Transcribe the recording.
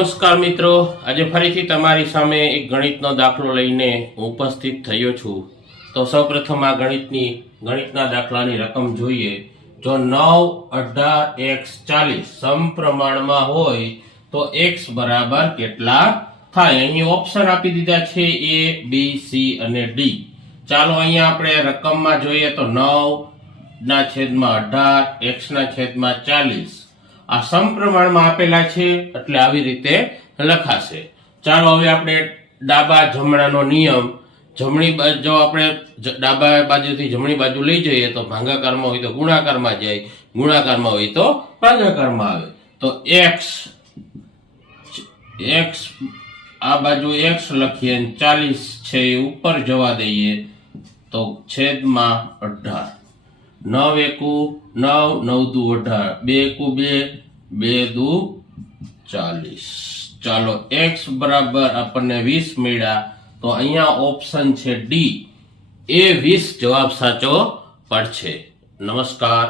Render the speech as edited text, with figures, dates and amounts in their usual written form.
નમસ્કાર મિત્રો, આજે ફરીથી તમારી સામે એક ગણિતનો દાખલો લઈને હું ઉપસ્થિત થયો છું। તો સૌપ્રથમ આ ગણિતના દાખલાની રકમ જોઈએ। જો 9, 18, x 40 સમપ્રમાણમાં હોય તો x બરાબર કેટલા થાય? અહીં ઓપ્શન આપી દીધા છે A, B, C અને D। ચાલો અહીંયા આપણે રકમમાં જોઈએ તો 9/18 x/40 આ સમપ્રમાણમાં આપેલા છે એટલે આવી રીતે લખાશે। ચાલો હવે આપણે ડાબા જમણાનો નિયમ, જમણી બાજુ આપણે ડાબા બાજુથી જમણી બાજુ લઈ જઈએ તો ભાગાકારમાં હોય તો ગુણાકારમાં જાય, ગુણાકારમાં હોય તો ભાગાકારમાં આવે। તો x આ બાજુ x લખીએ અને 40 છે એ ઉપર જવા દઈએ તો છેદમાં 18। 9 એકુ 9, 9 દુ 18, 2 એકુ 2, 2 દુ 40। ચાલો x બરાબર આપણને 20 મળ્યા તો અહીંયા ઓપ્શન છે D, એ 20 જવાબ સાચો પડશે। નમસ્કાર।